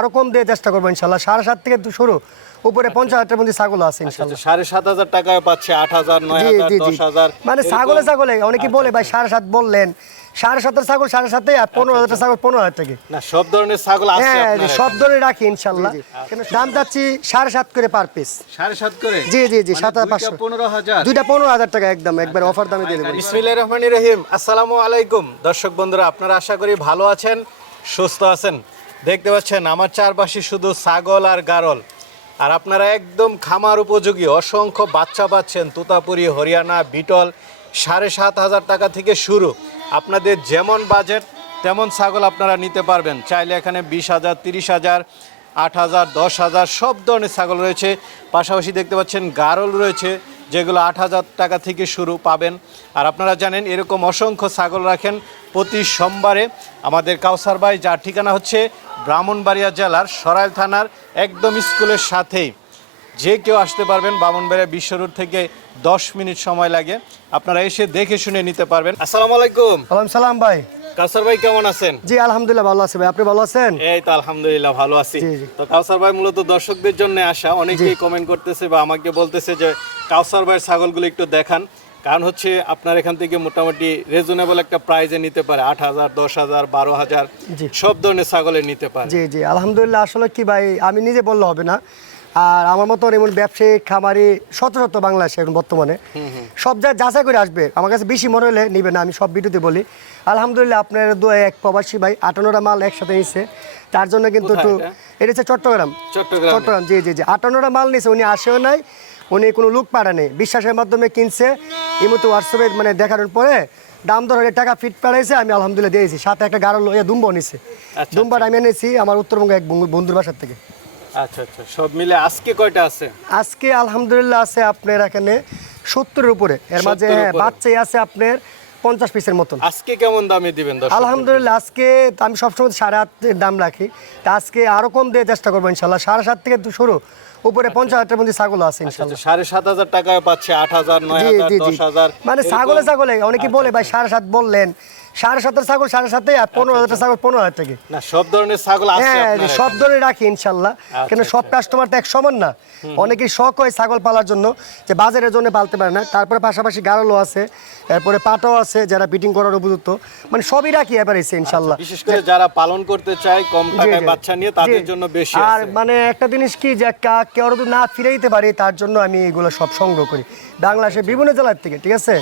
আরও কম দিয়ে চেষ্টা করব ইনশাল্লাহ। সাড়ে সাত থেকে শুরু। উপরে পঞ্চাশ হাজারের মধ্যে ছাগল আছে ইনশাল্লাহ। আচ্ছা, সাড়ে সাত হাজার টাকায় পাচ্ছে আট হাজার নয় হাজার হাজার। মানে ছাগলে ছাগলে অনেকে বলে ভাই সাড়ে সাত বললেন। সাড়ে সাতের ছাগল সাড়ে সাতে আর পনেরো হাজার ছাগল পনেরো হাজার থেকে। না সব ধরনের ছাগল আছে হ্যাঁ সব এখানে। ধরে রাখি ইনশাল্লাহ। দাম চাচ্ছি সাড়ে সাত করে পার পিস সাড়ে সাত করে? জি জি জি মানে সাত হাজার দুইটা পাঁচশো। পনেরো হাজার? দুইটা পনেরো হাজার টাকা একদম একবার অফার দামে দিয়ে দেবো। রহমানির রহিম। আসসালামু আলাইকুম। দর্শক বন্ধুরা আপনারা আশা করি ভালো আছেন সুস্থ আছেন। দেখতে পাচ্ছেন, আমার চারপাশে শুধু ছাগল আর গারল। আর আপনারা একদম খামার উপযোগী, অসংখ্য বাচ্চা পাচ্ছেন, তুতাপুরি, হরিয়ানা, বিটল, সাড়ে সাত হাজার টাকা থেকে শুরু। আপনাদের যেমন বাজেট, তেমন ছাগল আপনারা নিতে পারবেন। চাইলে এখানে বিশ হাজার, তিরিশ হাজার, আট হাজার, দশ হাজার, সব ধরনের ছাগল রয়েছে। পাশাপাশি দেখতে পাচ্ছেন, গারল রয়েছে, যেগুলো আট হাজার টাকা থেকে শুরু পাবেন। আর আপনারা জানেন, এরকম অসংখ্য ছাগল রাখেন প্রতি সোমবারে আমাদের কাউসার ভাই যার ঠিকানা হচ্ছে ব্রাহ্মণবাড়িয়া জেলার সরাইল থানার একদম স্কুলের সাথেই। যে কেউ আসতে পারবেন ব্রাহ্মণবাড়িয়া বিশ্ব রোড থেকে দশ মিনিট সময় লাগে। আপনারা এসে দেখে শুনে নিতে পারবেন। আসসালামু আলাইকুম। আলাইকুম সালাম ভাই। কাউসার ভাই কেমন আছেন? জি আলহামদুলিল্লাহ ভালো আছে ভাই। আপনি ভালো আছেন? এই তো আলহামদুলিল্লাহ ভালো আছি। তো কাউসার ভাই মূলত দর্শকদের জন্য আসা। অনেকেই কমেন্ট করতেছে বা আমাকে বলতেছে যে কাউসার ভাইয়ের ছাগলগুলো একটু দেখান। কারণ হচ্ছে আপনার এখান থেকে মোটামুটি রিজনেবল একটা প্রাইজে নিতে পারে আট হাজার দশ হাজার বারো হাজার। সব ধরনের ছাগলের নিতে পারে। জি জি আলহামদুলিল্লাহ আসলে কি ভাই আমি নিজে বললে হবে না। আর আমার মতো এমন ব্যবসায়ী খামারি শত শত বাংলাদেশে এখন বর্তমানে। সব জায়গায় যাচাই করে আসবে আমার কাছে বেশি মনে হলে নিবে না আমি সব ভিডিওতে বলি। আলহামদুলিল্লাহ আপনার দু এক প্রবাসী ভাই আটান্নটা মাল একসাথে নিচ্ছে তার জন্য কিন্তু একটু এটা? হচ্ছে চট্টগ্রাম। চট্টগ্রামে? চট্টগ্রাম জি জি জি আটান্নটা মাল নিয়েছে উনি আসেও নাই। উনি কোনো লুক পাড়া নেই বিশ্বাসের মাধ্যমে কিনছে। এই মতো হোয়াটসঅ্যাপে মানে দেখানোর পরে দাম দর টাকা ফিট পাড়াইছে আমি আলহামদুলিল্লাহ দিয়েছি। সাথে একটা গাড়ো লইয়া দুম্ব নিছে। আচ্ছা, দুম্বার আমি এনেছি আমার উত্তরবঙ্গ এক বন্ধুর বাসার থেকে। আচ্ছা আচ্ছা। সব মিলে আজকে কয়টা আছে? আজকে আলহামদুলিল্লাহ আছে আপনার এখানে সত্তরের উপরে। এর মাঝে হ্যাঁ, বাচ্চাই আছে আপনার পঞ্চাশ পিসের মতন। আজকে কেমন দামে দিবেন আলহামদুলিল্লাহ আজকে আমি সবসময় সাড়ে আটের দাম রাখি। তা আজকে আরও কম দিয়ে চেষ্টা করব ইনশাল্লাহ। সাড়ে সাত থেকে শুরু। উপরে পঞ্চাশ হাজার মধ্যে ছাগল আছে ইনশাল্লাহ। সাড়ে সাত হাজার টাকায় পাচ্ছে আট হাজার নয় হাজার দশ হাজার মানে ছাগলে ছাগলে অনেকে বলে ভাই সাড়ে সাত বললেন। সাড়ে সাতের ছাগল সাড়ে সাতে আর পনেরো হাজার ছাগল পনেরো হাজার থেকে না সব ধরনের ছাগল হ্যাঁ সব এখানে। ধরে রাখি ইনশাল্লাহ। কেন সব কাস্টমার তো এক সমান না অনেকের শখ হয় ছাগল পালার জন্য যে বাজারের জন্য পালতে পারে না। তারপরে পাশাপাশি আছে পাটাও আছে যারা বিটিং করার উপযুক্ত। মানে সবই রাখি এবার এসে ইনশাল্লাহ। বিশেষ করে যারা পালন করতে চায় কম টাকায় বাচ্চা নিয়ে তাদের জন্য বেশি আর মানে একটা জিনিস কি যে কেউ না ফিরে দিতে পারি তার জন্য আমি এগুলো সব সংগ্রহ করি। বাংলাদেশের বিভিন্ন জেলার থেকে ঠিক আছে?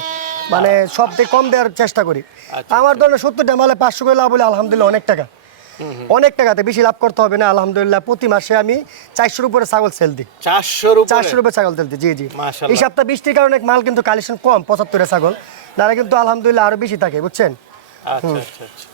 মানে সব থেকে কম দেওয়ার চেষ্টা করি। আচ্ছা, আমার ধরনের সত্তরটা মালে পাঁচশো করে লাভ হলে আলহামদুলিল্লাহ অনেক টাকা। অনেক টাকাতে বেশি লাভ করতে হবে না আলহামদুলিল্লাহ। প্রতি মাসে আমি চারশোর উপরে ছাগল সেল দিই। চারশোর চারশোর উপরে ছাগল সেল দিই জি জি। এই সপ্তাহ বৃষ্টির কারণে মাল কিন্তু কালেকশন কম পঁচাত্তরের ছাগল। তারা কিন্তু আলহামদুলিল্লাহ আরও বেশি থাকে বুঝছেন? আচ্ছা আচ্ছা আচ্ছা।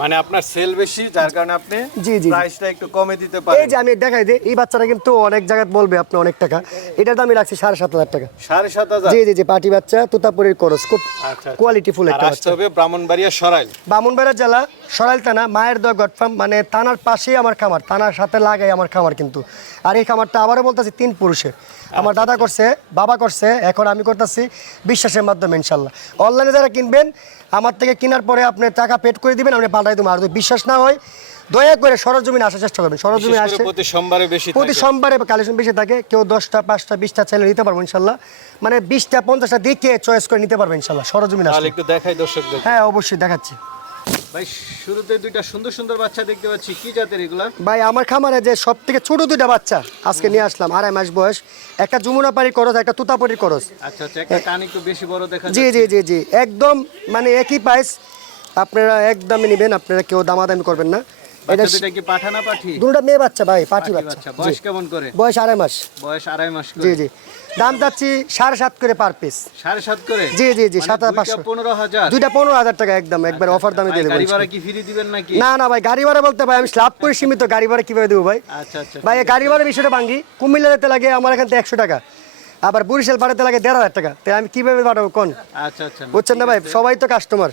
মানে আপনার সেল বেশি যার কারণে আপনি জি, জি। প্রাইসটা একটু কমে দিতে এই যে আমি দেখাই দিই এই বাচ্চাটা কিন্তু অনেক জায়গায় বলবে আপনি অনেক টাকা। এটার দামই রাখছি সাড়ে সাত হাজার টাকা। সাড়ে সাত হাজার? জি জি জি পাটি বাচ্চা তুতাপুরের খুব আচ্ছা কোয়ালিটি ফুল একটা আসতে বাচ্চা। হবে ব্রাহ্মণবাড়িয়া সরাইল। বামুনবাড়া জেলা সরাইল থানা মায়ের দোয়া গটফার্ম মানে থানার পাশেই আমার খামার থানার সাথে লাগাই আমার খামার কিন্তু। আর এই খামারটা আবারও বলতেছি তিন পুরুষে আমার দাদা করছে বাবা করছে এখন আমি করতেছি বিশ্বাসের মাধ্যমে ইনশাল্লাহ। অনলাইনে যারা কিনবেন আমার থেকে কেনার পরে আপনি টাকা পেড করে দিবেন আমি পাল্টাই দেবো আর যদি বিশ্বাস না হয় দয়া করে সরজমিনে আসার চেষ্টা করবেন। সরজমিন আসে প্রতি সোমবারে বেশি প্রতি সোমবারে কালেকশন বেশি থাকে। কেউ দশটা পাঁচটা বিশটা চাইলে নিতে পারব ইনশাল্লাহ। মানে বিশটা পঞ্চাশটা দিকে চয়েস করে নিতে পারবেন ইনশাল্লাহ। সরজমিন আসলে। একটু দেখাই দর্শকদের হ্যাঁ অবশ্যই দেখাচ্ছি। ভাই শুরুতে দুইটা সুন্দর সুন্দর বাচ্চা দেখতে পাচ্ছি। কি জাতের এগুলা? ভাই আমার খামারে যে সব থেকে ছোট দুইটা বাচ্চা আজকে নিয়ে আসলাম আড়াই মাস বয়স। একটা যমুনাপাড়ির করস একটা তুতাপাড়ির করস আচ্ছা আচ্ছা একটা কান একটু বেশি বড় দেখা জি জি জি জি। একদম মানে একই প্রাইস আপনারা একদমই নেবেন আপনারা কেউ দামাদামি করবেন না। এটা বাচ্চা দুইটা কি পাঠি দুটা মেয়ে বাচ্চা ভাই পাঠি পাঠি বাচ্চা। বাচ্চা। বয়স কেমন করে? বয়স আড়াই মাস। বয়স আড়াই মাস জি জি। দাম চাচ্ছি সাড়ে সাত করে পার পিস সাড়ে সাত করে? জি জি জি মানে সাত হাজার পাঁচশো। পনেরো হাজার? দুইটা পনেরো হাজার টাকা একদম একবার অফার দামে দিয়ে দেবো গাড়ি ভাড়া ইনশাল্লাহ। কি ফ্রি দিবেন নাকি? না না ভাই গাড়ি ভাড়া বলতে ভাই আমি করে সীমিত গাড়ি ভাড়া কীভাবে দেবো ভাই? আচ্ছা আচ্ছা ভাই গাড়ি ভাড়া বিষয়টা ভাঙ্গি। কুমিল্লা যেতে লাগে আমার এখান থেকে একশো টাকা। আবার বরিশাল ভাড়াতে লাগে দেড় হাজার টাকা। তাই আমি কীভাবে পাঠাবো কোন? আচ্ছা আচ্ছা বুঝছেন না ভাই? সবাই তো কাস্টমার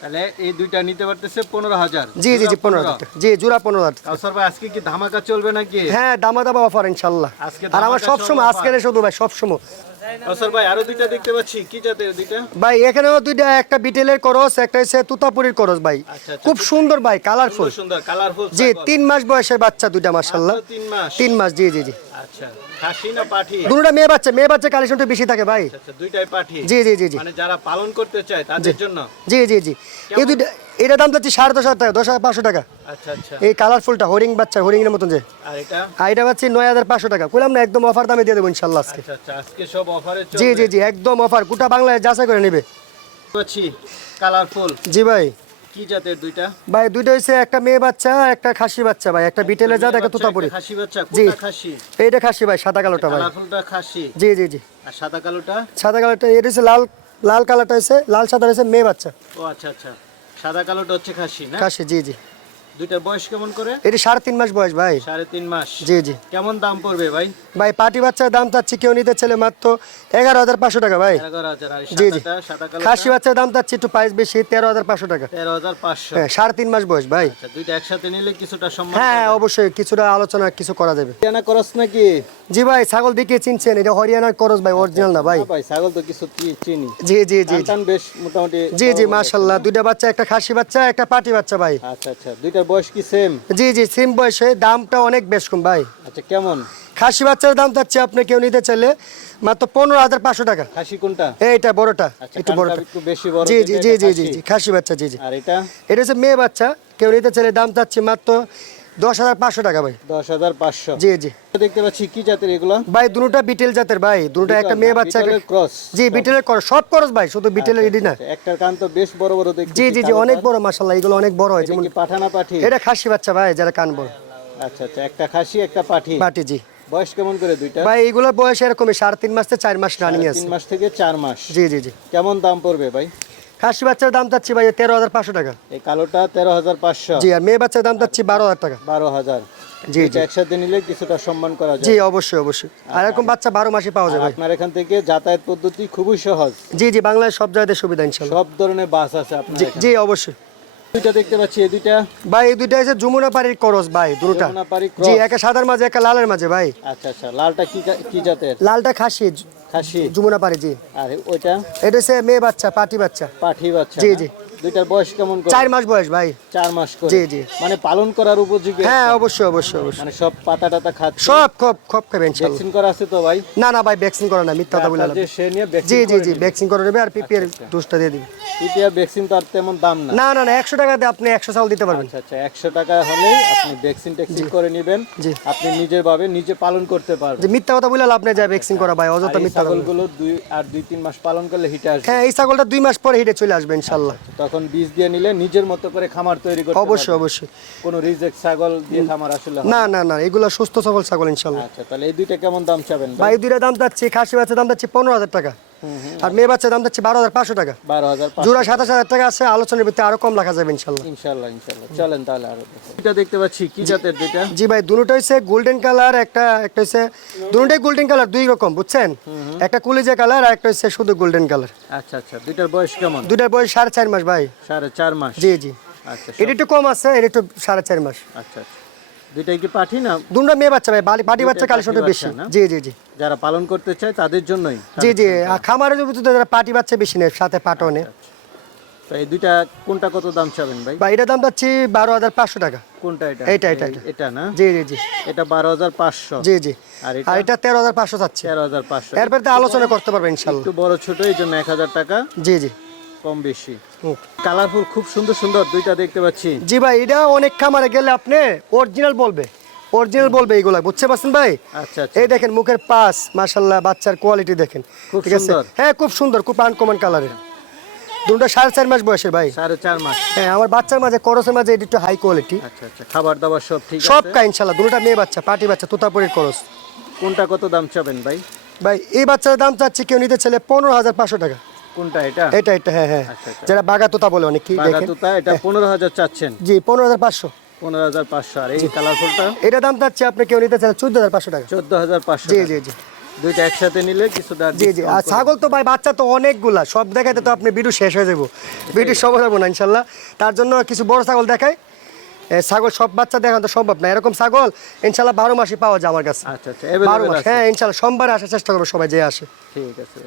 তাহলে এই দুইটা নিতে পারতেছে পনেরো হাজার। জি জি জি পনেরো হাজার জি জোড়া পনেরো হাজার কাউসার ভাই আজকে কি ধামাকা চলবে নাকি? হ্যাঁ দামা দামা অফার ইনশাল্লাহ। আজকে আর আমার সবসময় আজকে আজকের শুধু ভাই সবসময়। আসার ভাই আরও দুইটা দেখতে পাচ্ছি। কি জাতের দুইটা? ভাই এখানেও দুইটা একটা বিটেলের করস একটা হচ্ছে তুতাপুরির করস ভাই। আচ্ছা, আচ্ছা, খুব সুন্দর ভাই কালারফুল সুন্দর সুন্দর কালারফুল জি তিন মাস বয়সের বাচ্চা দুইটা মাত্র তিন মাস। তিন মাস জি জি জি। আচ্ছা খাসি না পাঠি? দুটোটা মেয়ে বাচ্চা মেয়ে বাচ্চা কালেকশনটা বেশি থাকে ভাই। আচ্ছা দুইটাই পাঠি। জি জি জি জি। মানে যারা পালন করতে চায় তাদের জন্য? জি জি জি। এই দুইটা এটা দাম যাচ্ছে সাড়ে দশ হাজার টাকা দশ হাজার পাঁচশো টাকা। আচ্ছা আচ্ছা। এই কালারফুলটা হরিং বাচ্চা হরিং এর মতন যে। আর এটা? পাচ্ছি নয় হাজার পাঁচশো টাকা। বললাম না একদম অফার দামে দিয়ে দেবো ইনশাল্লাহ আজকে। আচ্ছা আচ্ছা আজকে সব অফারে জি জি জি একদম অফার গোটা বাংলায় যাচাই করে নেবে। কালারফুল জি ভাই। কি জাতের দুইটা? ভাই দুইটা হচ্ছে একটা মেয়ে বাচ্চা একটা খাসি বাচ্চা ভাই। একটা বিটেলে জাত একটা তুতাপুরি খাসি বাচ্চা। কোনটা খাসি? এইটা খাসি ভাই সাদা কালোটা ভাই। কালারফুলটা খাসি। জি জি জি। আর সাদা কালোটা? সাদা কালারটা এটা হচ্ছে লাল লাল কালারটা হচ্ছে লাল সাদা হচ্ছে মেয়ে বাচ্চা। ও আচ্ছা আচ্ছা। সাদা কালোটা হচ্ছে খাসি না? খাসি জি জি। দুইটার বয়স কেমন করে? এটি সাড়ে তিন মাস বয়স ভাই। সাড়ে তিন মাস। জি জি। কেমন দাম পড়বে ভাই? ভাই পাটি বাচ্চার দাম চাচ্ছি কেউ নিতে ছেলে মাত্র এগারো হাজার পাঁচশো টাকা ভাই। জি জি। খাসি বাচ্চার দাম চাচ্ছি একটু বেশি তেরো হাজার পাঁচশো টাকা। তেরো হাজার পাঁচশো। হ্যাঁ সাড়ে তিন মাস বয়স ভাই। আচ্ছা দুইটা একসাথে নিলে কিছুটা সম্মান হ্যাঁ অবশ্যই কিছুটা আলোচনা কিছু করা যাবে। জানা করস নাকি? জি ভাই ছাগল দিকে চিনছেন এটা হরিয়ানার করস ভাই অরিজিনাল না ভাই। ভাই ছাগল তো কিছু চিনি। জি জি জি। বেশ মোটামুটি জি জি মাশাল্লাহ দুইটা বাচ্চা একটা খাসি বাচ্চা একটা পাটি বাচ্চা ভাই। আচ্ছা আচ্ছা বয়স কি সেম জি জি সেম বয়সে দামটা অনেক বেশ কম ভাই। আচ্ছা কেমন? খাসি বাচ্চার দাম চাচ্ছে আপনি কেউ নিতে চাইলে মাত্র পনেরো হাজার পাঁচশো টাকা। খাসি কোনটা? এইটা বড়টা আচ্ছা একটু বড়টা। বেশি বড় জি জি জি জি জি খাসি। জি খাসি বাচ্চা জি জি। আর এটা? এটা হচ্ছে মেয়ে বাচ্চা কেউ নিতে চাইলে দাম চাচ্ছি মাত্র দশ হাজার পাঁচশো টাকা ভাই। দশ হাজার পাঁচশো। জি জি। দেখতে পাচ্ছি কি জাতের এগুলো? ভাই দুটোটা বিটেল জাতের ভাই দুটোটা একটা মেয়ে বাচ্চা ক্রস। জি বিটেলের করস সব করস ভাই শুধু বিটেলের এডি না। একটার কান তো বেশ বড় বড় দেখছি জি জি জি অনেক বড় মাশাল্লাহ এগুলো অনেক বড় হয় যেমন পাঠানা পাঠি এটা খাসি বাচ্চা ভাই যারা কান বড়। আচ্ছা আচ্ছা একটা খাসি একটা পাঠি। বাটি জি। বয়স কেমন করে দুইটা? ভাই এগুলোর বয়স এরকমই সাড়ে তিন মাস থেকে চার মাস রানিং আছে। তিন মাস থেকে চার মাস। জি জি জি। কেমন দাম পড়বে ভাই? খাসি বাচ্চার দাম চাচ্ছি ভাই তেরো হাজার পাঁচশো টাকা। এই কালোটা তেরো হাজার পাঁচশো। জি আর মেয়ে বাচ্চার দাম চাচ্ছি বারো হাজার টাকা। বারো হাজার। জি জি। একসাথে নিলে কিছুটা সম্মান করা জি অবশ্যই অবশ্যই। আর এরকম বাচ্চা বারো মাসে পাওয়া যায় ভাই আপনার এখান থেকে যাতায়াত পদ্ধতি খুবই সহজ। জি জি বাংলায় সব জায়গায় সুবিধা ইনশাল্লাহ। সব ধরনের বাস আছে আপনার জি অবশ্যই। দুইটা দেখতে পাচ্ছি এই দুইটা। ভাই এই দুইটা হচ্ছে যমুনা পাড়ির করস ভাই দুটোটা। জি একটা সাদার মাঝে একটা লালের মাঝে ভাই। আচ্ছা আচ্ছা। লালটা কি কি জাতের? লালটা খাসি খাসি। যমুনা পাড়ি জি। আর ওইটা? এটা সে মেয়ে বাচ্চা পাটি বাচ্চা। পাটি বাচ্চা জি, জি। দুইটার বয়স কেমন চার মাস বয়স ভাই। চার মাস করে। জি, জি। মানে পালন করার উপযোগী হ্যাঁ অবশ্যই অবশ্যই অবশ্যই। মানে সব পাতা টাতা খাচ্ছে। সব খপ খপ খাবে ইনশাল্লাহ। ভ্যাকসিন করা আছে তো ভাই? না না ভাই ভ্যাকসিন করা না মিথ্যা কথা বলে আপনার লাভ যে নেই। সে নিয়ে জি ভ্যাকসিন জি জি ভ্যাকসিন করে নেবে আর পিপিএর ডোজটা দিয়ে দিবে। পিপিআর ভ্যাকসিন তো আর তেমন দাম না। না না না একশো টাকা দিয়ে আপনি একশো চাল দিতে পারবেন। আচ্ছা আচ্ছা একশো টাকা হলেই আপনি ভ্যাকসিন করে নেবেন। আপনি নিজের ভাবে নিজে পালন করতে পারবেন। যে মিথ্যা কথা বলে লাভ নেই যায় ভ্যাকসিন করা ভাই অযথা মিথ্যা কথা। ছাগলগুলো দুই আর দুই তিন মাস পালন করলে হিটে আসবে। হ্যাঁ এই ছাগলটা দুই মাস পরে হিটে চলে আসবে ইনশাল্লাহ। তখন বীজ দিয়ে নিলে নিজের মতো করে খামার তৈরি করতে অবশ্যই অবশ্যই। কোনো রিজেক্ট ছাগল দিয়ে খামার আসলে না না। না এগুলো সুস্থ সবল ছাগল ইনশাআল্লাহ। আচ্ছা তাহলে এই দুইটা কেমন দাম চাবেন ভাই? দুইটা দাম যাচ্ছে খাসি আছে দাম যাচ্ছে পনেরো হাজার টাকা। আর মেয়ে বাচ্চার দাম যাচ্ছে বারো হাজার পাঁচশো টাকা। বারো হাজার জোড়া সাতাশ হাজার টাকা আছে আলোচনার ভিত্তিতে আরও কম রাখা যাবে ইনশাল্লাহ। ইনশাল্লাহ ইনশাল্লাহ। চলেন তাহলে আরও এটা দেখতে পাচ্ছি কি জাতের জি ভাই দুটোটা হচ্ছে গোল্ডেন কালার একটা একটা হচ্ছে দুটোটাই গোল্ডেন কালার দুই রকম বুঝছেন? একটা কুলিজা কালার আর একটা হচ্ছে শুধু গোল্ডেন কালার আচ্ছা আচ্ছা দুইটার বয়স কেমন? দুটার বয়স সাড়ে চার মাস ভাই। সাড়ে চার মাস। জি জি। আচ্ছা এটা একটু কম আছে এটা একটু সাড়ে চার মাস। আচ্ছা আচ্ছা। দুইটাই কি পাঠি না? দুটো মেয়ে বাচ্চা ভাই পাটি বাচ্চা কালেকশনটা বেশি। জি জি জি। যারা পালন করতে চায় তাদের জন্যই জি জি আর খামারের যারা পাটি বাচ্চা বেশি নেই সাথে পাটও নেই এই দুইটা কোনটা কত দাম চাবেন ভাই? বা এটার দাম পাচ্ছি বারো হাজার পাঁচশো টাকা। কোনটা এটা? এই- এইটা। এটা না? জি জি জি। এটা বারো হাজার পাঁচশো। জি জি। আর এটা? তেরো হাজার পাঁচশো চাচ্ছি তেরো হাজার পাঁচশো। এরপরে আলোচনা করতে পারবেন ইনশাল্লাহ একটু বড় ছোট এই জন্য এক হাজার টাকা। জি জি। কম বেশি কালারফুল খুব সুন্দর সুন্দর দুইটা দেখতে পাচ্ছি। জি ভাই এটা অনেক খামারে গেলে আপনি অরিজিনাল বলবে। অরিজিনাল বলবে এইগুলা বুঝতে পারছেন ভাই? আচ্ছা আচ্ছা। এই দেখেন মুখের পাস মাশাল্লাহ বাচ্চার কোয়ালিটি দেখেন। ঠিক আছে? হ্যাঁ খুব সুন্দর খুব আনকমন কালারের দুটো সাড়ে চার মাস বয়সের ভাই। সাড়ে চার মাস। হ্যাঁ আমার বাচ্চার মাঝে করসের মাঝে এটা একটু হাই কোয়ালিটি আচ্ছা আচ্ছা খাবার দাবার সব ঠিক সব কা ইনশাল্লাহ দুটোটা মেয়ে বাচ্চা পাটি বাচ্চা তোতাপুরের করস কোনটা কত দাম চাবেন ভাই? ভাই এই বাচ্চার দাম চাচ্ছি কেউ নিতে ছেলে পনেরো হাজার পাঁচশো টাকা। কোনটা এটা? এটা এটা হ্যাঁ হ্যাঁ। আচ্ছা, আচ্ছা। যেটা বাগা তোতা বলে অনেক কি দেখেন? বাগাতুতা এটা পনেরো হাজার চাচ্ছেন। জি পনেরো হাজার পাঁচশো। পনেরো হাজার পাঁচশো। আর এই কালারফুলটা এটা দাম চাচ্ছি আপনি কেউ নিতে চান চোদ্দ হাজার পাঁচশো টাকা। চোদ্দ হাজার পাঁচশো জি জি জি। দুইটা একসাথে নিলে কিছুটা জি জি। আর ছাগল তো ভাই বাচ্চা তো অনেকগুলা। সব দেখাইতে তো আপনি ভিডিও শেষ হয়ে যাব। ভিডিও সব না ইনশাল্লাহ। তার জন্য কিছু বড় ছাগল দেখাই। ছাগল সব বাচ্চা দেখানো তো সম্ভব না। এরকম ছাগল ইনশাল্লাহ বারো মাসই পাওয়া যায় আমার কাছে। আচ্ছা আচ্ছা। বারো মাস। হ্যাঁ ইনশাল্লাহ। সোমবারে আসার চেষ্টা করব সবাই যে আসে। ঠিক আছে।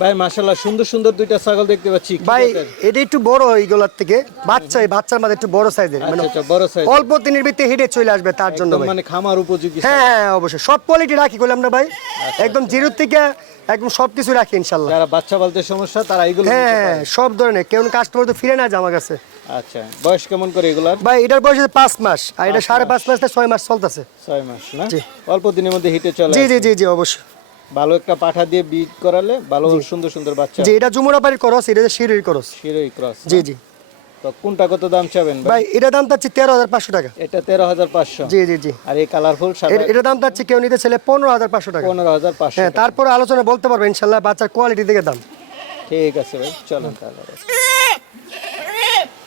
ভাই মাশাল্লাহ সুন্দর সুন্দর দুইটা ছাগল দেখতে পাচ্ছি। ভাই এটা একটু বড় এইগুলোর থেকে। বাচ্চা বাচ্চার মাঝে একটু বড় সাইজের মানে আচ্ছা আচ্ছা বড় সাইজ অল্প দিনের ভিতরে হেঁটে চলে আসবে তার জন্য মানে খামার উপযোগী হ্যাঁ হ্যাঁ অবশ্যই। সব কোয়ালিটি রাখি করলাম না ভাই। একদম জিরো থেকে একদম সব কিছু রাখি ইনশাল্লাহ যারা বাচ্চা পালতে সমস্যা তারা এগুলো হ্যাঁ সব ধরনের। কেউ কাস্টমার তো ফিরে না যায় আমার কাছে। আচ্ছা বয়স কেমন করে এগুলার? ভাই এটার বয়স পাঁচ মাস। আর এটা সাড়ে পাঁচ মাস ছয় মাস চলতেছে। ছয় মাস না। অল্প দিনের মধ্যে হিটে চলে জি জি জি জি অবশ্যই। ভালো একটা পাঠা দিয়ে বিট করালে ভালো সুন্দর সুন্দর বাচ্চা জি এটা জুমুরা বাড়ির ক্রস এটা হচ্ছে ক্রস। শিরোই ক্রস জি জি। তো কোনটা কত দাম চাবেন ভাই? এটা দাম চাচ্ছি তেরো হাজার পাঁচশো টাকা। এটা তেরো হাজার পাঁচশো। জি জি জি। আর এই কালারফুল এটা দাম চাচ্ছি কেউ নিতে ছেলে পনেরো হাজার পাঁচশো টাকা। পনেরো হাজার পাঁচশো হ্যাঁ তারপরে আলোচনা বলতে পারবেন ইনশাল্লাহ বাচ্চার কোয়ালিটি দেখে দাম। ঠিক আছে ভাই চলেন তাহলে।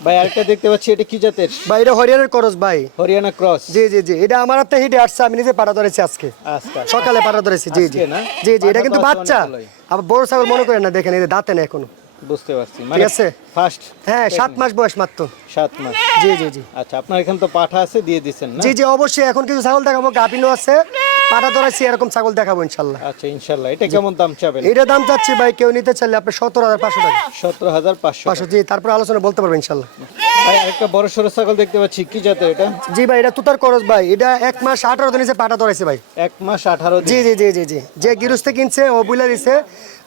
ভাই আরেকটা দেখতে পাচ্ছি এটা কি জাতের? ভাই এটা হরিয়ানের করস ভাই। হরিয়ানা ক্রস। জি জি জি। এটা আমার হাতে হিটে আসছে আমি নিজে পাড়া ধরেছি আজকে। সকালে পাড়া ধরেছি জি জি। জি জি এটা কিন্তু বাচ্চা। আবার বড় ছাগল মনে করেন না দেখেন এটা দাঁতে না এখনও। বুঝতে পারছি। মানে আছে? ফার্স্ট হ্যাঁ সাত মাস বয়স মাত্র। সাত মাস। জি জি জি। আচ্ছা আপনার এখানে তো পাঠা আছে দিয়ে দিচ্ছেন না? জি জি অবশ্যই। এখন কিছু ছাগল দেখাবো গাভিনও আছে। পাটা ধরাইছি এরকম ছাগল দেখাবো ইনশাল্লাহ। আচ্ছা ইনশাল্লাহ। এটা কেমন দাম চাবেন? এটা দাম চাচ্ছি ভাই কেউ নিতে চাইলে আপনি সত্তর হাজার পাঁচশো টাকা। সতেরো হাজার পাঁচশো পাঁচশো জি তারপর আলোচনা বলতে পারব ইনশাল্লাহ। ভাই আরেকটা বড় ছাগল দেখতে পাচ্ছি কি জাতের এটা? জি ভাই এটা তুতার করস ভাই এটা এক মাস আঠারো দিন পাটা ভাই। এক মাস আঠারো জি জি জি জি জি। যে গৃহস্থে কিনছে ও বুলে দিছে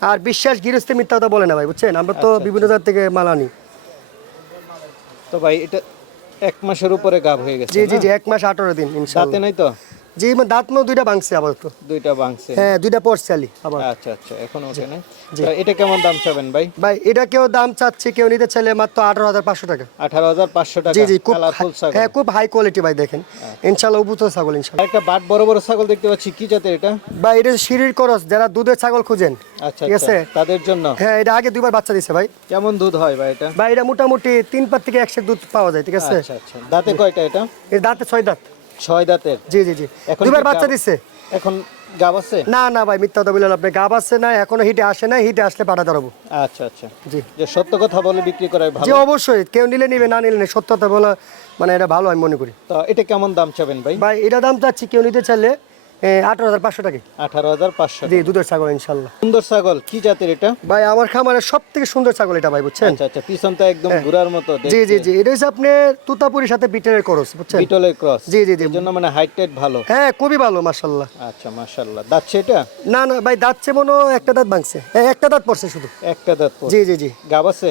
আর বিশ্বাস গৃহস্থে মিথ্যা কথা বলে না ভাই বুঝছেন? আমরা তো বিভিন্ন জায়গা থেকে মাল আনি। তো ভাই এটা এক মাসের উপরে গাভ হয়ে গেছে জি জি জি এক মাস আঠারো দিন ইনশাল্লাহ। নাই তো? জি মানে দাঁত মো দুইটা ভাঙছে আপাতত। দুইটা হ্যাঁ দুইটা পড়ছে আলি আবার। আচ্ছা আচ্ছা এখন ওঠে তো এটা কেমন দাম চাবেন ভাই? ভাই এটা কেউ দাম চাচ্ছে কেউ নিতে চাইলে মাত্র আঠারো হাজার পাঁচশো টাকা। আঠারো হাজার পাঁচশো টাকা। জি জি খুব ছাগল। হ্যাঁ খুব হাই কোয়ালিটি ভাই দেখেন। ইনশাল্লাহ উবুত ছাগল ইনশাল্লাহ। একটা বাট বড় বড় ছাগল দেখতে পাচ্ছি কি জাতের এটা? ভাই এটা সিঁড়ির করস যারা দুধের ছাগল খুঁজেন আচ্ছা ঠিক আচ্ছা আছে তাদের জন্য। হ্যাঁ এটা আগে দুইবার বাচ্চা দিছে ভাই। কেমন দুধ হয় ভাই এটা? ভাই এটা মোটামুটি তিন পাত থেকে একশো দুধ পাওয়া যায় ঠিক আছে? আচ্ছা আচ্ছা। দাঁতে কয়টা এটা? এর দাঁতে ছয় দাঁত। ছয় দাঁতের। জি জি জি। এখন দুইবার বাচ্চা দিচ্ছে এখন গাব আছে? না না ভাই মিথ্যা কথা বললেন আপনি। গাব আছে না এখনও হিটে আসে না হিটে আসলে পাঠা ধরবো। আচ্ছা আচ্ছা। জি। যে সত্য কথা বলে বিক্রি করাই জি অবশ্যই। কেউ নিলে নিবে না নিলে নেই সত্যতা বলা মানে এটা ভালো আমি মনে করি। তো এটা কেমন দাম চাবেন ভাই? ভাই এটা দাম চাচ্ছি কেউ নিতে চাইলে আঠারো হাজার পাঁচশো টাকা। আঠারো হাজার পাঁচশো জি দুধের ছাগল ইনশাল্লাহ। সুন্দর ছাগল কি জাতের এটা? ভাই আমার খামারের সব থেকে সুন্দর ছাগল এটা ভাই বুঝছেন? আচ্ছা আচ্ছা পিছন একদম ঘোরার মতো হ্যাঁ। জি জি জি এটা হচ্ছে আপনি তুতাপুরির সাথে বিটের করস বুঝছেন? বিটলের ক্রস। জি জি জি। জন্য মানে হাইট টাইট ভালো। হ্যাঁ খুবই ভালো মার্শাল্লাহ আচ্ছা মাশাল্লাহ। দাচ্ছে এটা? না না ভাই দাঁতছে মনে একটা দাঁত ভাঙছে। হ্যাঁ, একটা দাঁত পড়ছে শুধু। একটা দাঁত জি জি জি। গাব আছে?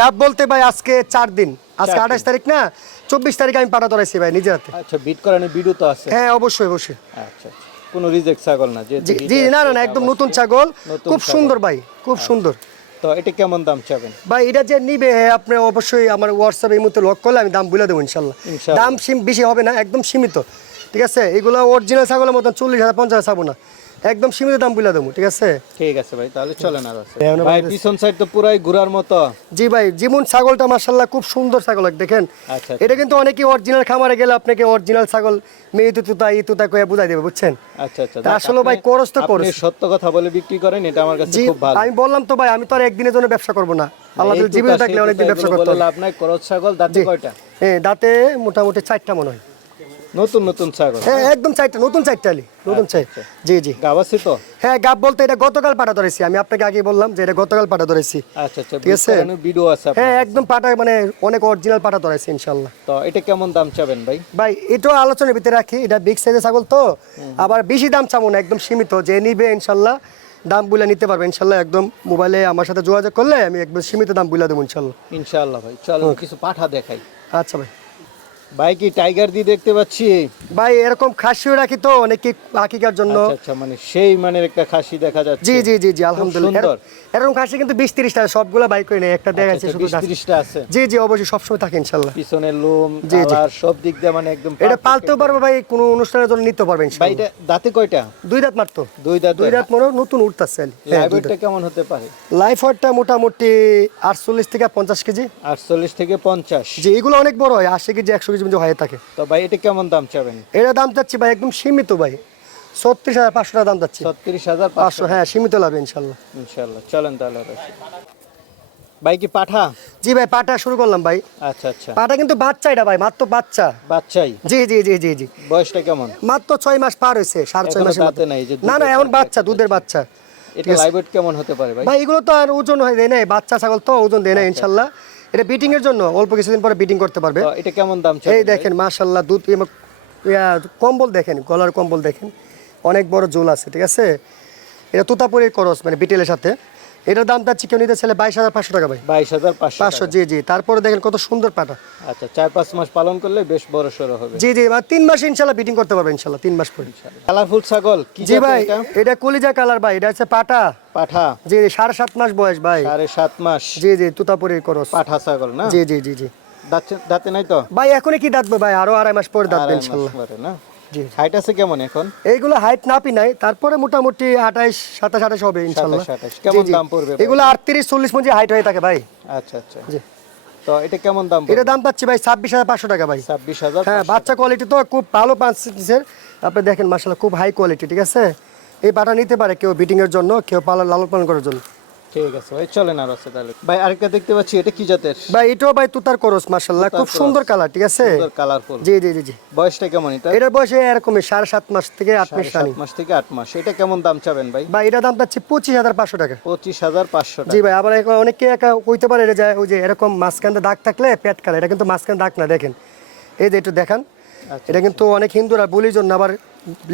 গাব বলতে ভাই আজকে চার দিন। আজকে আঠাশ তারিখ না? চব্বিশ তারিখে আমি পাঠা ধরাইছি ভাই নিজের হাতে। আচ্ছা বিট করানি বিডু তো আছে? হ্যাঁ অবশ্যই অবশ্যই। আচ্ছা আচ্ছা। কোনো রিজেক্ট ছাগল না জি জি না না একদম নতুন ছাগল খুব সুন্দর ভাই খুব সুন্দর। তো এটা কেমন দাম চাবেন? ভাই এটা যে নিবে আপনি অবশ্যই আমার হোয়াটসঅ্যাপ এই মুহূর্তে লক করলে আমি দাম বলে দেবো ইনশাল্লাহ। দাম সিম বেশি হবে না একদম সীমিত। ঠিক আছে? এগুলো অরিজিনাল ছাগলের মতন চল্লিশ হাজার পঞ্চাশ হাজার না। একদম সীমিত দাম বলে দেবো ঠিক আছে? ঠিক আছে ভাই তাহলে চলেন আর আছে। হ্যাঁ, ভাই পিছন সাইড তো পুরাই ঘোরার মতো। জি ভাই যেমন ছাগলটা মার্শাল্লাহ খুব সুন্দর ছাগল দেখেন। আচ্ছা এটা কিন্তু অনেকেই অরিজিনাল খামারে গেলে আপনাকে অরিজিনাল ছাগল মেয়ে তুতা ই তুতা কয়ে বুঝাই দেবে বুঝছেন? আচ্ছা আচ্ছা। আসলে ভাই করস তো আপনি করস। সত্য কথা বলে বিক্রি করেন এটা আমার কাছে খুব ভালো। আমি বললাম তো ভাই আমি তো আর একদিনের জন্য ব্যবসা করব না। আল্লাহ জীবিত থাকলে অনেকদিন ব্যবসা করতে হবে। লাভ নাই করজ ছাগল দাঁতে কয়টা? হ্যাঁ দাঁতে মোটামুটি চারটা মনে হয়। নতুন নতুন ছাগল। হ্যাঁ একদম চারটা নতুন চারটা আলি নতুন চাই জি জি। গাব আছে তো? হ্যাঁ গাব বলতে এটা গতকাল পাটা ধরেছি আমি আপনাকে আগে বললাম যে এটা গতকাল পাটা ধরেছি। আচ্ছা আচ্ছা ঠিক আছে। ভিডিও আছে হ্যাঁ একদম পাটা মানে অনেক অরিজিনাল পাটা ধরেছি ইনশাল্লাহ তো এটা কেমন দাম চাবেন ভাই? ভাই এটাও আলোচনার ভিতরে রাখি এটা বিগ সাইজের ছাগল তো। আবার বেশি দাম চাবো না একদম সীমিত। যে নিবে ইনশাল্লাহ দাম বলে নিতে পারবে ইনশাল্লাহ একদম মোবাইলে আমার সাথে যোগাযোগ করলে আমি একদম সীমিত দাম বলে দেবো ইনশাল্লাহ ইনশাআল্লাহ ভাই চলো কিছু পাঠা দেখাই। আচ্ছা ভাই। ভাই কি টাইগার দিয়ে দেখতে পাচ্ছি? ভাই এরকম খাসিও রাখি তো অনেকে আকিকার জন্য। আচ্ছা আচ্ছা মানে সেই মানের একটা খাসি দেখা যাচ্ছে। জি জি জি জি আলহামদুলিল্লাহ। এরকম খাসি কিন্তু বিশ তিরিশটা সবগুলো বাইক করে নেই একটা দেখাচ্ছে শুধু খাসি। তিরিশটা আছে। জি জি অবশ্যই সবসময় থাকে ইনশাল্লাহ। পিছনের লোম জি, জি। সব দিক দিয়ে মানে একদম এটা পালতেও পারবে ভাই কোনো অনুষ্ঠানের জন্য নিতে ভাই এটা দাঁতে কয়টা? দুই রাত মারতো দুই দাঁত দুই রাত মনে নতুন উঠতেছে। ওয়েটটা কেমন হতে পারে? লাইফ ওয়েটটা মোটামুটি আটচল্লিশ থেকে পঞ্চাশ কেজি। আটচল্লিশ থেকে পঞ্চাশ। যে এগুলো অনেক বড় হয় আশি কেজি একশো কেজি মধ্যে হয়ে থাকে। তো ভাই এটা কেমন দাম চাবেন? এটা দাম চাচ্ছি ভাই একদম সীমিত ভাই। ছত্রিশ হাজার পাঁচশো টাকা দাম চাচ্ছি। ছত্রিশ হাজার পাঁচশো হ্যাঁ সীমিত লাভ ইনশাল্লাহ। ইনশাল্লাহ চলেন তাহলে ভাই কি পাঠা? জি ভাই পাটা শুরু করলাম ভাই। আচ্ছা আচ্ছা। পাটা কিন্তু বাচ্চা এটা ভাই মাত্র বাচ্চা। বাচ্চাই? জি জি জি জি জি। বয়সটা কেমন? মাত্র ছয় মাস পার হয়েছে সাড়ে ছয় মাসের। নাই, না না এখন বাচ্চা, বাচ্চা দুধের বাচ্চা। এটা লাইভ কেমন হতে পারে ভাই? ভাই এগুলো তো আর ওজন হয় দেয় না বাচ্চা ছাগল তো ওজন দেয় না ইনশাল্লাহ। এটা বিটিং এর জন্য অল্প কিছুদিন পরে বিটিং করতে পারবে। এটা কেমন দাম এই দেখেন মাশাল্লাহ দুধ ইয়া, কম্বল দেখেন গলার কম্বল দেখেন। অনেক বড় জোল আছে ঠিক আছে? এটা তোতাপুরের করস মানে বিটেলের সাথে। এটার দাম তার চিকেন নিতে ছেলে বাইশ হাজার পাঁচশো টাকা ভাই। বাইশ হাজার পাঁচশো জি জি। তারপরে দেখেন কত সুন্দর পাটা। আচ্ছা চার পাঁচ মাস পালন করলে বেশ বড় সড়ো হবে। জি জি মানে তিন মাস ইনশাল্লাহ বিটিং করতে পারবে ইনশাল্লাহ তিন মাস পরে। কালারফুল ছাগল জি ভাই এটা? কলিজা কালার ভাই এটা হচ্ছে পাটা। পাঠা। জি জি সাড়ে সাত মাস বয়স ভাই। সাড়ে সাত মাস। জি জি তুতাপুরির করস। পাঠা ছাগল না? জি জি জি জি। দাঁতে- দাঁতে নাই তো? ভাই এখনই কি দাঁতবে ভাই? আরও আড়াই মাস পরে দাঁতবে ইনশাল্লাহ। না? হাইট আছে কেমন এখন? এইগুলো হাইট নাপি নাই তারপরে মোটামুটি আঠাইশ সাতাশ আঠাশ হবে ইনশাল্লাহ। কেমন। দাম পড়বে এগুলো আটত্রিশ চল্লিশ মঞ্জি হাইট হয়ে থাকে ভাই। আচ্ছা আচ্ছা। জি। তো এটা কেমন দাম এটা দাম পাচ্ছি ভাই ছাব্বিশ হাজার পাঁচশো টাকা ভাই। ছাব্বিশ হাজার হ্যাঁ বাচ্চা কোয়ালিটি তো খুব ভালো পাঁচের আপনি দেখেন মাসাল্লাহ খুব হাই কোয়ালিটি ঠিক আছে? এই পাটা নিতে পারে কেউ বিটিং এর জন্য কেউ পালন লালন পালন করার জন্য। ঠিক আছে ভাই চলেন আর আছে তাহলে। ভাই আরেকটা দেখতে পাচ্ছি এটা কি জাতের? ভাই এটাও ভাই তুতার করস মাসাল্লাহ খুব সুন্দর কালার ঠিক আছে? কালারফুল জি জি জি জি। বয়সটা কেমন এটা এটার বয়সে এরকমই সাড়ে সাত মাস থেকে আট মাস সাড়ে মাস থেকে আট মাস। এটা কেমন দাম চাবেন ভাই? ভাই এটা দাম পাচ্ছি পঁচিশ হাজার পাঁচশো টাকা। পঁচিশ হাজার পাঁচশো জি ভাই আবার অনেকে একা কইতে পারে এটা যায় ওই যে এরকম মাঝখানে দাগ থাকলে পেট কালা এটা কিন্তু মাঝখানে দাগ না দেখেন। এই যে একটু দেখান। আচ্ছা, এটা কিন্তু অনেক হিন্দুরা বলির জন্য আবার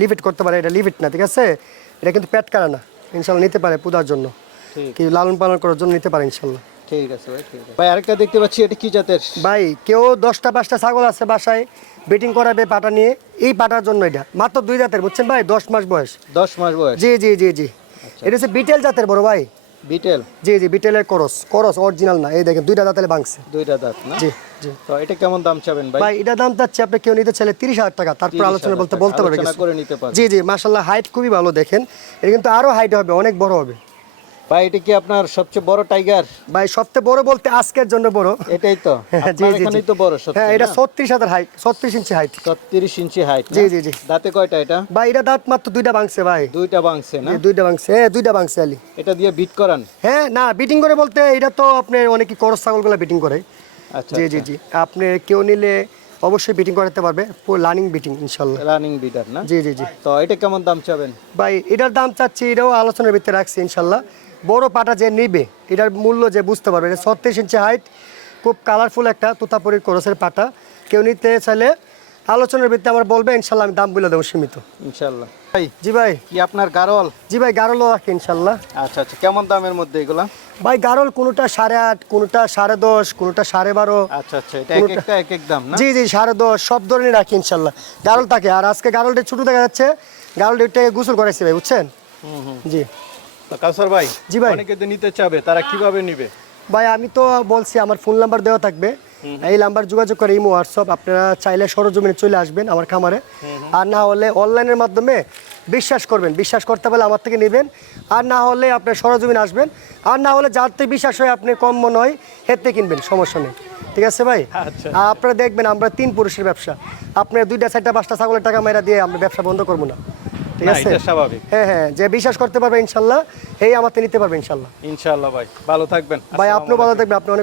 লিভিট করতে পারে এটা লিভিট না ঠিক আছে? এটা কিন্তু পেট কালা না ইনশাল্লাহ নিতে পারে পূজার জন্য। কি লালন পালন করার জন্য নিতে পারে ইনশাল্লাহ। ঠিক আছে ভাই ঠিক আছে। ভাই আরেকটা দেখতে পাচ্ছি এটা কি জাতের? ভাই কেউ দশটা পাঁচটা ছাগল আছে বাসায় বেটিং করাবে পাটা নিয়ে এই পাটার জন্য এটা। মাত্র দুই জাতের বুঝছেন ভাই? দশ মাস বয়স। দশ মাস বয়স। জি জি জি জি। আচ্ছা। এটা হচ্ছে বিটেল জাতের বড় ভাই। বিটেল? জি জি বিটেলের করস। করস অরিজিনাল না। এই দেখেন দুইটা দাঁতালে ভাঙছে। দুইটা দাঁত না? জি জি। তো এটা কেমন দাম চাবেন ভাই? ভাই এটা দাম চাচ্ছে আপনি কেউ নিতে চাইলে তিরিশ হাজার টাকা। তারপর আলোচনা বলতে বলতে। পারবে। জি জি মাশাল্লাহ হাইট খুবই ভালো দেখেন। এটা কিন্তু আরও হাইট হবে অনেক বড় হবে। ভাই এটা কি আপনার সবচেয়ে বড় টাইগার? ভাই সবচেয়ে বড় বলতে আজকের জন্য বড়। এটাই তো। হ্যাঁ, জি জি এখানেই তো বড় হ্যাঁ এটা না? ছত্রিশ হাজার হাইট ছত্রিশ ইঞ্চি হাইট ছত্রিশ ইঞ্চি হাইট জি, জি, জি। দাঁতে কয়টা এটা? ভাই এটা দাঁত মাত্র দুইটা ভাঙছে ভাই। দুইটা বাংছে না? দুইটা ভাঙছে হ্যাঁ দুইটা ভাঙছে আলি এটা দিয়ে বিট করান? হ্যাঁ না বিটিং করে বলতে এটা তো আপনি অনেকে করস ছাগলগুলো বিটিং করে। আচ্ছা জি জি জি। আপনি কেউ নিলে অবশ্যই বিটিং করাতে পারবে। লার্নিং বিটিং ইনশাল্লাহ। রানিং বিডার না? জি জি জি। তো এটা কেমন দাম চাবেন? ভাই এটার দাম চাচ্ছি এটাও আলোচনার ভিতরে রাখছি ইনশাল্লাহ। বড় পাটা যে নিবে এটার মূল্য যে বুঝতে পারবে এটা ছত্রিশ ইঞ্চি হাইট খুব কালারফুল একটা তুতাপুরির করসের পাটা। কেউ নিতে চাইলে আলোচনার ভিত্তিতে আমার বলবে ইনশাল্লাহ আমি দাম বলে দেবো সীমিত। ইনশাল্লাহ। ভাই জি ভাই। কি আপনার গারল? জি ভাই গারলও রাখি ইনশাল্লাহ। আচ্ছা আচ্ছা কেমন দামের মধ্যে এগুলা? ভাই গারল কোনোটা সাড়ে আট কোনোটা সাড়ে দশ কোনোটা সাড়ে বারো। আচ্ছা আচ্ছা এটা এক একটা এক এক দাম না? জি জি সাড়ে দশ সব ধরনের রাখি ইনশাল্লাহ। গারল থাকে আর আজকে গারলটা ছোটো দেখা যাচ্ছে গারলটা গোসল করাইছি ভাই বুঝছেন? জি। কাউসার ভাই জি ভাই। অনেকে তো নিতে চাবে তারা কীভাবে নিবে? ভাই আমি তো বলছি আমার ফোন নাম্বার দেওয়া থাকবে। এই নাম্বার যোগাযোগ করে ইমো হোয়াটসঅ্যাপ আপনারা চাইলে সরজমিনে চলে আসবেন আমার খামারে। আর না হলে অনলাইনের মাধ্যমে বিশ্বাস করবেন বিশ্বাস করতে পারলে আমার থেকে নেবেন। আর না হলে আপনার সরজমিনে আসবেন। আর না হলে যার থেকে বিশ্বাস হয় আপনি কম মনে হয় হেতে কিনবেন সমস্যা নেই। ঠিক আছে ভাই? আচ্ছা। আর আপনারা দেখবেন আমরা তিন পুরুষের ব্যবসা। আপনার দুইটা চারটা পাঁচটা ছাগলের টাকা মেরা দিয়ে আমরা ব্যবসা বন্ধ করব না। ঠিক আছে? স্বাভাবিক। হ্যাঁ হ্যাঁ যে বিশ্বাস করতে পারবে ইনশাল্লাহ এই নিতে পারবে ইনশাল্লাহ। ভাই ভালো থাকবেন। ভাই আপনিও ভালো থাকবেন আপনি অনেক